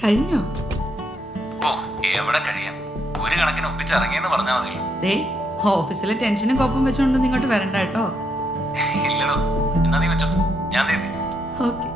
കഴിഞ്ഞോ? ഓ എവിടെ കഴിയാൻ, ഒരു കണക്കിന് ഒപ്പിച്ചിറങ്ങിയെന്ന് പറഞ്ഞാൽ മതിയല്ലോ. ദേ ഓഫീസിലെ ടെൻഷനും കോപ്പം വെച്ചോണ്ട് ഇങ്ങോട്ട് വരണ്ട കേട്ടോ. ഇല്ലടോ, എന്നാ നീ വെച്ചോ, ഞാൻ തേതി. ഓക്കെ.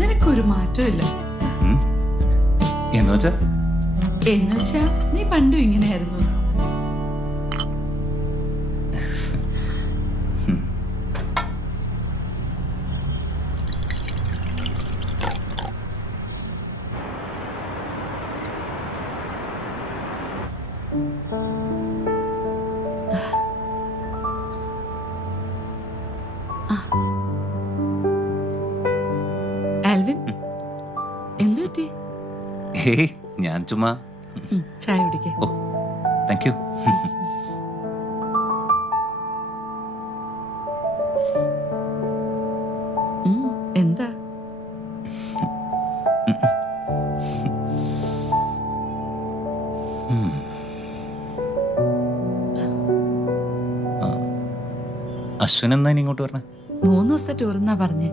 നിനക്കൊരു മാറ്റമില്ല. എന്നുവെച്ചാ നീ പണ്ടും ഇങ്ങനെയായിരുന്നു. ആൽവിൻ, എന്തു പറ്റി? ഹേയ്, ഞാൻ ചുമ്മാ. ചായ കുടിക്കേ. ഓ താങ്ക് യു. എന്താ? അശ്വിൻ എന്നാ ഇനി ഇങ്ങോട്ട് പറഞ്ഞേ? 3 ദിവസത്തെ ടൂറെന്നാ പറഞ്ഞേ.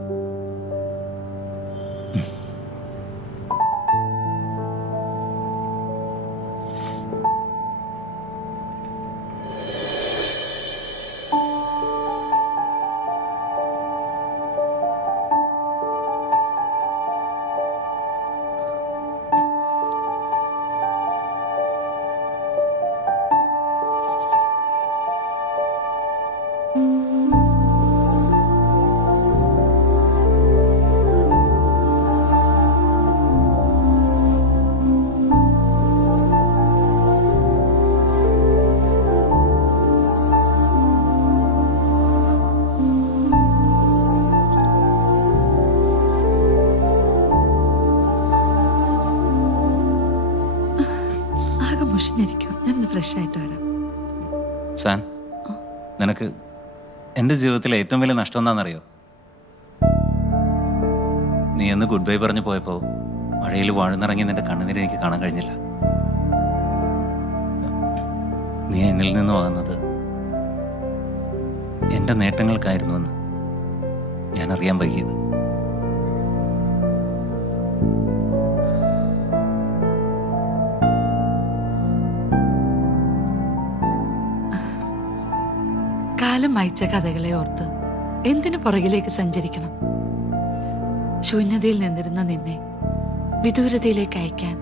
ഞാനൊന്ന് ഫ്രഷ് ആയിട്ട് വരാം. സാൻ, നിനക്ക് എൻ്റെ ജീവിതത്തിലെ ഏറ്റവും വലിയ നഷ്ടം എന്താണെന്നറിയോ? നീ എന്ന് ഗുഡ് ബൈ പറഞ്ഞു പോയപ്പോൾ മഴയിൽ വാഴ്ന്നിറങ്ങി നിന്റെ കണ്ണുനീര് എനിക്ക് കാണാൻ കഴിഞ്ഞില്ല. നീ എന്നിൽ നിന്ന് വാങ്ങുന്നത് എൻ്റെ നേട്ടങ്ങൾക്കായിരുന്നുവെന്ന് ഞാൻ അറിയാൻ വൈകിയത്. കാലം വായിച്ച കഥകളെ ഓർത്ത് എന്തിനു പുറകിലേക്ക് സഞ്ചരിക്കണം? ശൂന്യതയിൽ നിന്നിരുന്ന നിന്നെ വിദൂരതയിലേക്ക് അയക്കാൻ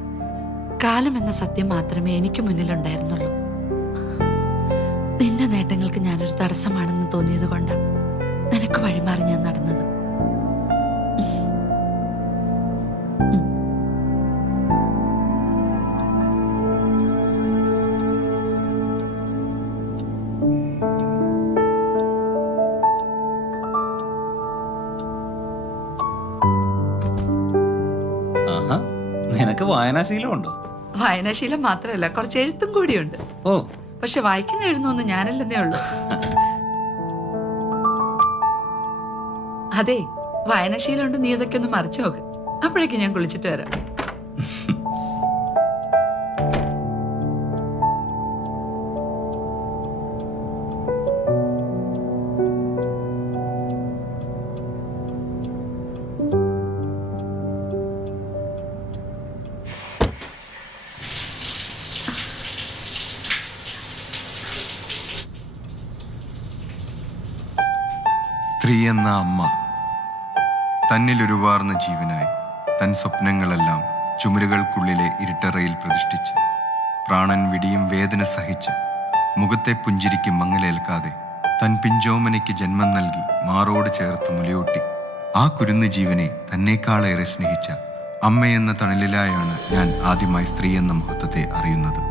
കാലം എന്ന സത്യം മാത്രമേ എനിക്ക് മുന്നിലുണ്ടായിരുന്നുള്ളൂ. നിന്റെ നേട്ടങ്ങൾക്ക് ഞാനൊരു തടസ്സമാണെന്ന് തോന്നിയത് കൊണ്ട് നിനക്ക് വഴിമാറി ഞാൻ നടന്നത്. നിനക്ക് വായനാശീലമുണ്ടോ? വായനാശീലം മാത്രമല്ല, കുറച്ച് എഴുത്തും കൂടിയുണ്ട്. ഓ, പക്ഷെ വായിക്കുന്ന എഴുതുന്നൊന്നും ഞാനല്ലെന്നേ ഉള്ളൂ. അതെ, വായനാശീലം ഉണ്ട്. നീ അതൊക്കെ ഒന്ന് മറിച്ചു നോക്ക്. അപ്പോഴേക്കും ഞാൻ കുളിച്ചിട്ട് വരാം. സ്ത്രീ എന്ന അമ്മ തന്നിലൊരുവാർന്ന ജീവനായി തൻ സ്വപ്നങ്ങളെല്ലാം ചുമരുകൾക്കുള്ളിലെ ഇരുട്ടറയിൽ പ്രതിഷ്ഠിച്ച് പ്രാണൻ വിടിയും വേദന സഹിച്ച് മുഖത്തെ പുഞ്ചിരിക്ക് മങ്ങലേൽക്കാതെ തൻ പിഞ്ചോമനയ്ക്ക് ജന്മം നൽകി മാറോട് ചേർത്ത് മുലയൂട്ടി ആ കുരുന്ന് ജീവനെ തന്നേക്കാളേറെ സ്നേഹിച്ച അമ്മയെന്ന തണലിലായാണ് ഞാൻ ആദ്യമായി സ്ത്രീ എന്ന മഹത്വത്തെ അറിയുന്നത്.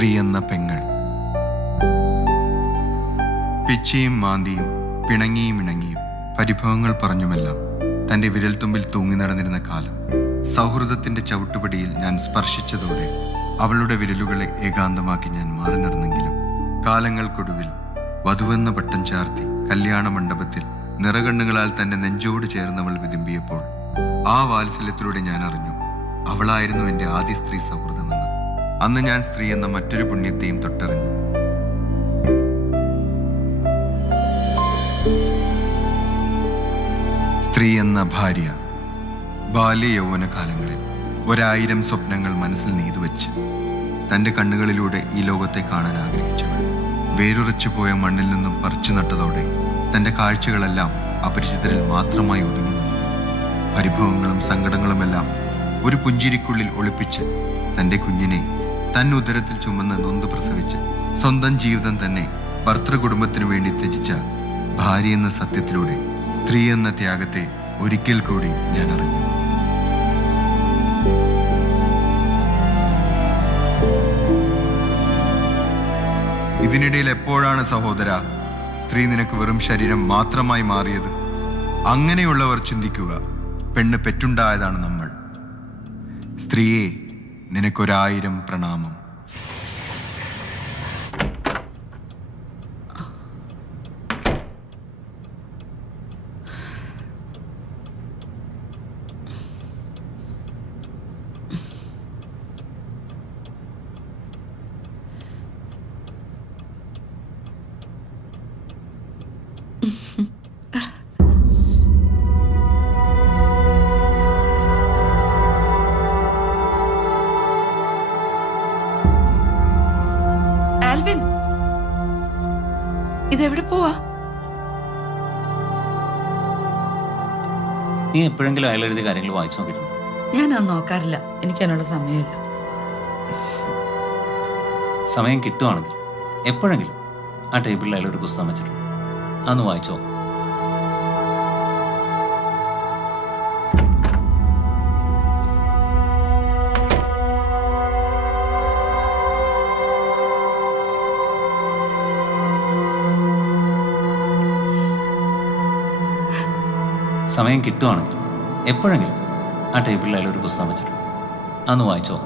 സ്ത്രീ എന്ന പെങ്ങൾ. പിച്ചിയും മാന്തിയും പിണങ്ങിയും ഇണങ്ങിയും പരിഭവങ്ങൾ പറഞ്ഞുമെല്ലാം തൻ്റെ വിരൽത്തുമ്പിൽ തൂങ്ങി നടന്നിരുന്ന കാലം സൗഹൃദത്തിൻ്റെ ചവിട്ടുപടിയിൽ ഞാൻ സ്പർശിച്ചതോടെ അവളുടെ വിരലുകളെ ഏകാന്തമാക്കി ഞാൻ മാറി നടന്നെങ്കിലും കാലങ്ങൾക്കൊടുവിൽ വധുവെന്ന പട്ടം ചാർത്തി കല്യാണ മണ്ഡപത്തിൽ നിറകണ്ണുകളാൽ തന്നെ നെഞ്ചോട് ചേർന്നവൾ വിതുമ്പിയപ്പോൾ ആ വാത്സല്യത്തിലൂടെ ഞാൻ അറിഞ്ഞു അവളായിരുന്നു എൻ്റെ ആദ്യ സ്ത്രീ സൗഹൃദമെന്ന്. അന്ന് ഞാൻ സ്ത്രീ എന്ന മറ്റൊരു പുണ്യത്തെയും തൊട്ടറിഞ്ഞു. സ്ത്രീ എന്ന ഭാര്യ. ബാല്യ യൗവന കാലങ്ങളിൽ 1000 സ്വപ്നങ്ങൾ മനസ്സിൽ നെയ്തുവെച്ച് തൻ്റെ കണ്ണുകളിലൂടെ ഈ ലോകത്തെ കാണാൻ ആഗ്രഹിച്ചവൾ വേരുറച്ചു പോയ മണ്ണിൽ നിന്നും പറിച്ചു നട്ടതോടെ തൻ്റെ കാഴ്ചകളെല്ലാം അപരിചിതരിൽ മാത്രമായി ഒതുങ്ങി നിന്നു. പരിഭവങ്ങളും സങ്കടങ്ങളുമെല്ലാം ഒരു പുഞ്ചിരിക്കുള്ളിൽ ഒളിപ്പിച്ച് തൻ്റെ കുഞ്ഞിനെ തന്നുദരത്തിൽ ചുമന്ന് നൊന്ത് പ്രസവിച്ച് സ്വന്തം ജീവിതം തന്നെ ഭർത്തൃകുടുംബത്തിനു വേണ്ടി ത്യജിച്ച ഭാര്യ എന്ന സത്യത്തിലൂടെ സ്ത്രീ എന്ന ത്യാഗത്തെ ഒരിക്കൽ കൂടി ഞാൻ അറിഞ്ഞു. ഇതിനിടയിൽ എപ്പോഴാണ് സഹോദര സ്ത്രീ നിനക്ക് വെറും ശരീരം മാത്രമായി മാറിയത്? അങ്ങനെയുള്ളവർ ചിന്തിക്കുക, പെണ്ണ് പെറ്റുണ്ടായതാണ് നമ്മൾ. സ്ത്രീയെ, നിനക്കൊരായിരം പ്രണാമം. ആൽവിൻ, ഇതെവിടെ പോവാ? നീ എപ്പോഴെങ്കിലും അയാൾ എഴുതിയ കാര്യങ്ങൾ വായിച്ചു നോക്കിയിട്ടുണ്ടോ? ഞാനത് നോക്കാറില്ല, എനിക്ക് അതിനുള്ള സമയമില്ല. സമയം കിട്ടുവാണെങ്കിൽ എപ്പോഴെങ്കിലും ആ ടേബിളിൽ അയാൾ ഒരു പുസ്തകം വെച്ചിട്ടുണ്ട്, അന്ന് വായിച്ചോ. സമയം കിട്ടുവാണെങ്കിൽ എപ്പോഴെങ്കിലും ആ ടേബിളിൽ അയാൾ ഒരു പുസ്തകം വെച്ചിട്ടുണ്ട്, അന്ന് വായിച്ചോ.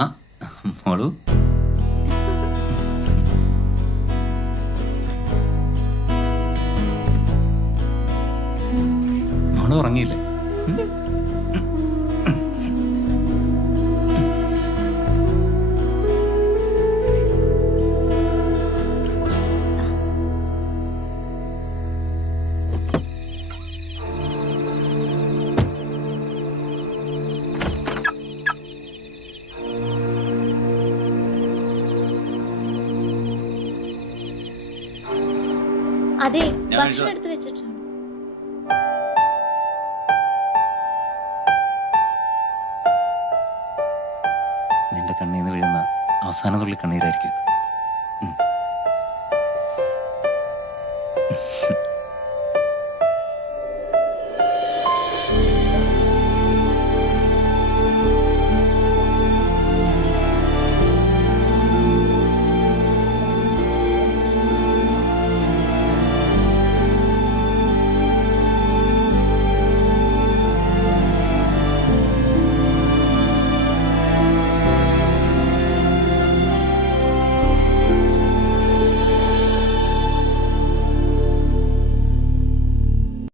ആ മോളു, മോള് ഉറങ്ങിയില്ലേ? അതെ, ഞാൻ ഭക്ഷണം കഴിച്ചതാ. എടുത്തു വെച്ചിട്ടുണ്ട്. നിന്റെ കണ്ണീന്ന് വീഴുന്ന അവസാന തുള്ളി കണ്ണീരായിരിക്കും ഇത്.